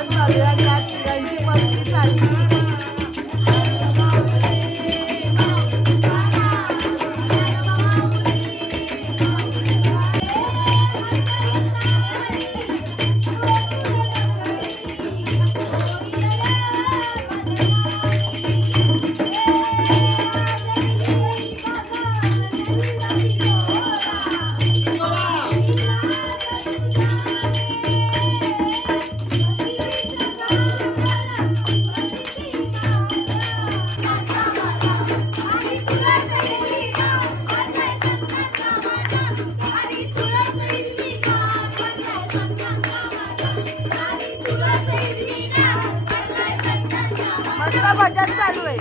भजन चालू आहे आणि आज तिघांची मस्ती चालली. मस्त भजन चालू आहे.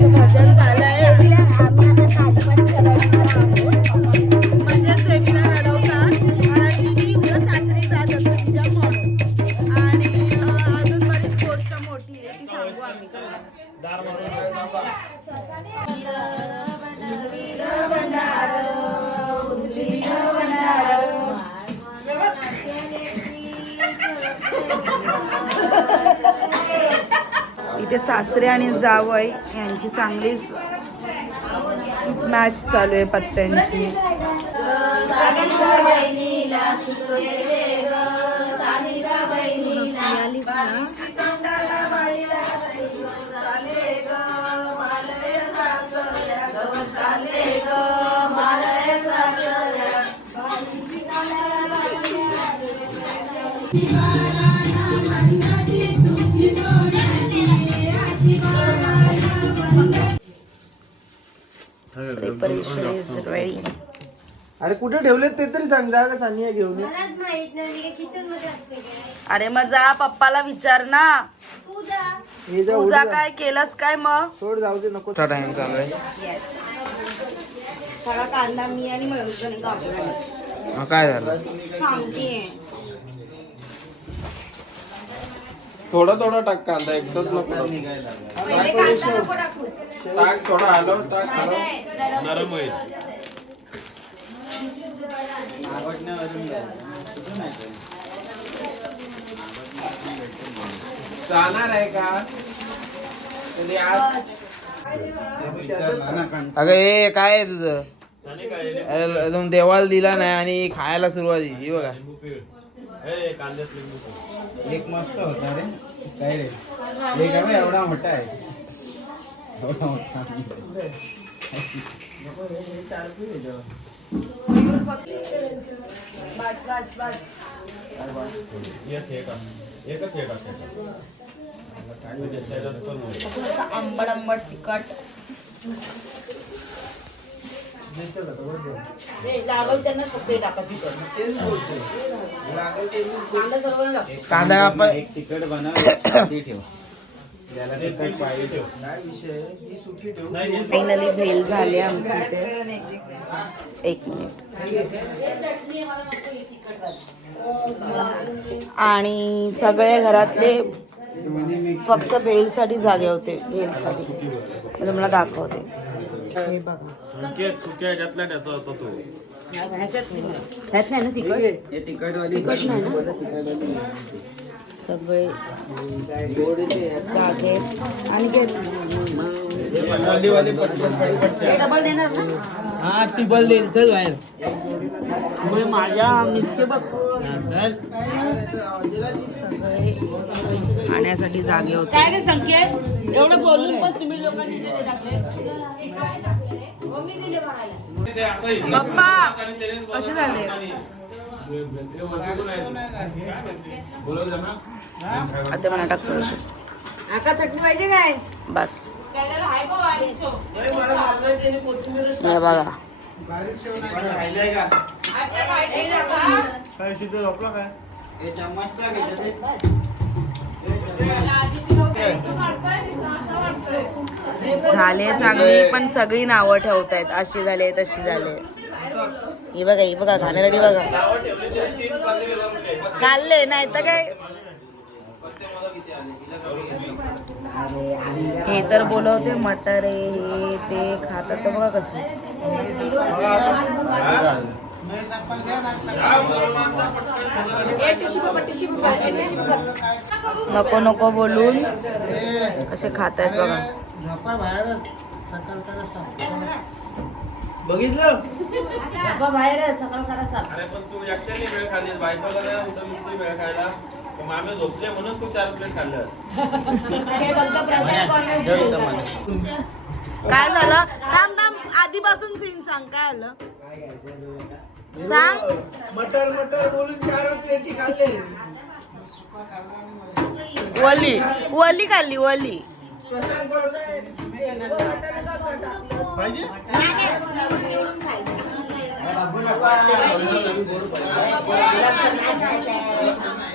भजन झालंय. म्हणजे सेमिनार अडवतात कारण की उद्या सासरी जात असते तिच्या म्हणून. आणि अजून बरीच गोष्ट मोठी आहे ती सांगू आम्ही. इथे सासरे आणि जावई यांची चांगलीच मॅच चालू आहे पत्त्यांची. Preparation is ready. अरे कुठे ठेवलेत ते तरी सांग. जा का सानिया घेऊन ये. अरे मग जा पप्पाला विचार ना. हे जा तुझा काय केलंस काय मग. सोड जाऊ दे नको. टाइम चालू आहे. सगळा कांदा मी आणि मयुरजणी कापला. काय झालं सांगतेय. थोडा थोडा टाक कांदा एकदाच नको टाक. थोडा हलव टाक. नरम होईल. जाणार आहे का अगं हे काय आहे तुझं. अजून देवाला दिला नाही आणि खायला सुरुवात ही बघा. एक मस्त होता रे. काय रे एवढा मोठा आहे. एवढा मोठा बस बस बस. आंबट आंबट तिखट. कांदा आपण एक तिखट बनव ठेव. फायनली भेल झाली आमची इथे. एक मिनिट. आणि सगळे घरातले फक्त भेलसाठी जागे होते. भेलसाठी मी तुम्हाला दाखवते. हे बघा सगळे जागे आणि डबल देणार ना. हा टिबल देईल. चल बाहेर. माझ्या मिरची बघ. चल सगळे खाण्यासाठी जागे होते. काय रे संकेत एवढं बोलून पण तुम्ही लोकांनी दिले टाकले. पप्पा कसे झाले. आता मला टाक थोडंसं. आका चटणी पाहिजे काय? बस हे बघा राहिलंय का काय शिजत झोपला काय हे चम्मच का घ्यायचं झाले चांगली पण सगळी नावं ठेवतायत अशी झाले तशी झाले. ही बघा घाणेरडी बघा खाल्ले नाही तर काय. हे तर बोलवते मटर हे ते खातात तर बघा कशी. नको नको बोलून असे खात आहेत बघा. बघितलं बाहेर सकाळ करा साफ. अरे पण तू एकट्याने वेळ खाल्ली बायकोला नाही उद्या नुसती वेळ खायला तर मामे झोपले म्हणून तू 4 प्लेट खाल्लं. काय झालं थांब थांब आधीपासून सीन सांग काय आलं सांग. मटर मटर बोलून 4 प्लेटी खाल्ले. वली वली खाल्ली वली. पाहिजे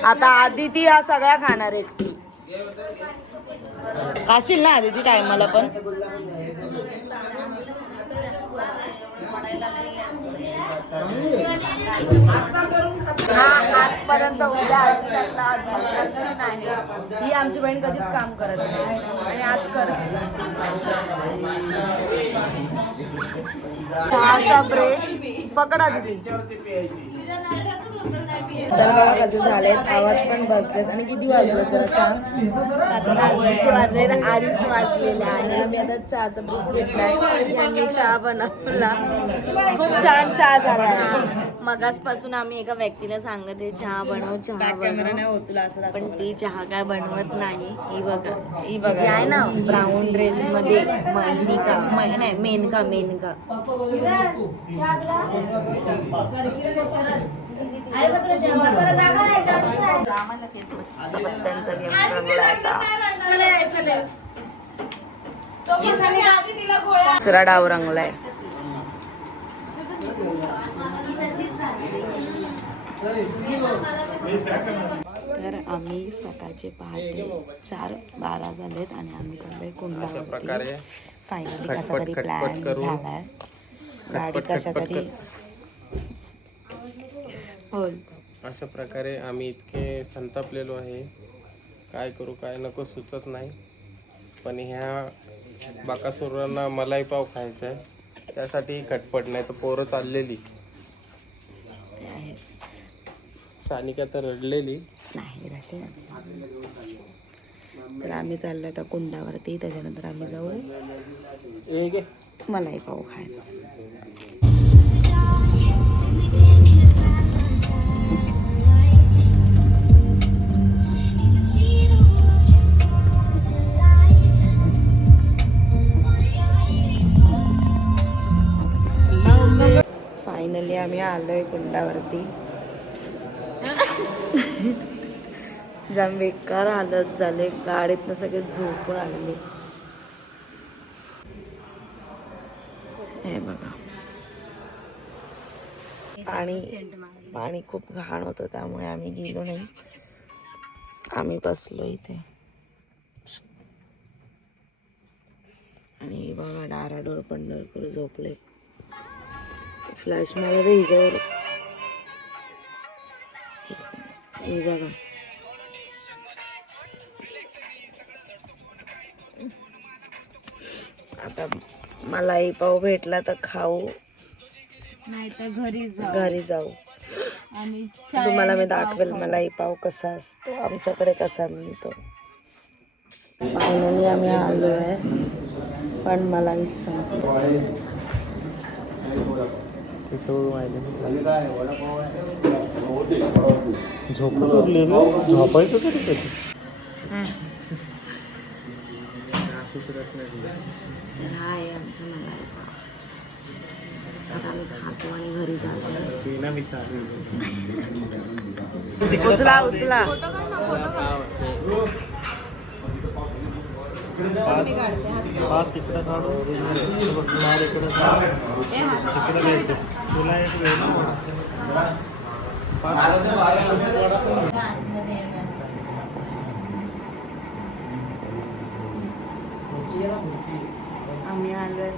आता आदिती ह्या सगळ्या खाणार एकटी. खाशील ना आदिती टायमाला पण. हा आजपर्यंत उद्या आयुष्यातला प्रश्न आहे. ही आमची बहीण कधीच काम करत नाही आणि आज करत. चहाचा ब्रेक पकडा दिदी. तर बघा कसे झालेत आवाज पण बसलेत आणि किती वाजले जरा सांग. वाजले 2:30 वाजलेला आणि आम्ही आता चहाचा ब्रेक घेतलाय. यांनी चहा बनवला खूप छान चहा झाला. मगासपासून आम्ही एका व्यक्तीला सांगत आहे चहा बनव चहा बॅक कॅमेरा बनव नाही होत तुला असं पण ती चहा काय बनवत नाही. ही बघा ही बघा. जी आहे ना ब्राऊन ड्रेस मध्ये मेनका मेनका मस्त पत्त्यांचा गेम रंगला आता. दुसरा डाव रंगलाय. तर आम्ही सकाळचे पहाटे 4:12 झालेत आणि आम्ही चाललोय कुंडावरती. फायनली कसा तरी प्लॅन झालाय. गाडी कशा तरी बोल. अशा प्रकारे आम्ही इतके संतापलेलो आहे. काय करू काय नको सुचत नाही. पण ह्या बाकासुरांना मलाई पाव खायचा आहे त्यासाठी खटपट. नाही तर पोरं चाललेली. सानिका तर रडलेली नाही रडली नाही. तर आम्ही चाललोय आता कुंडावरती. त्याच्यानंतर आम्ही जाऊ मलाई पाव खायला. फायनली आम्ही आलोय कुंडावरती. जाम बेकार हालत झाले. गाडीतनं सगळे झोपून आलेले. हे बघा पाणी खूप घाण होतं त्यामुळे आम्ही गेलो नाही. आम्ही बसलो इथे आणि बघा डाराडोर पंढरपूर झोपले. फ्लॅश मला दे हिच्यावर. हे बघा आता मलाई पाव भेटला तर खाऊ नाही तर घरी जाऊ. आणि तुम्हाला मी दाखवेल मलाई पाव कसा असतो आमच्याकडे कसा मिळतो. फायनली आम्ही आलो आहे पण मलाई संपतो. झोपत उरलेलो झोपायचं कधी कधी. हा आहे आमचं मलाई पाव. आता आम्ही खातो आणि घरी जातो. उचला उचला पाच इकडं काढू चार इकडं तिकडं घ्यायचं तुला एक वेळ आम्ही आलोय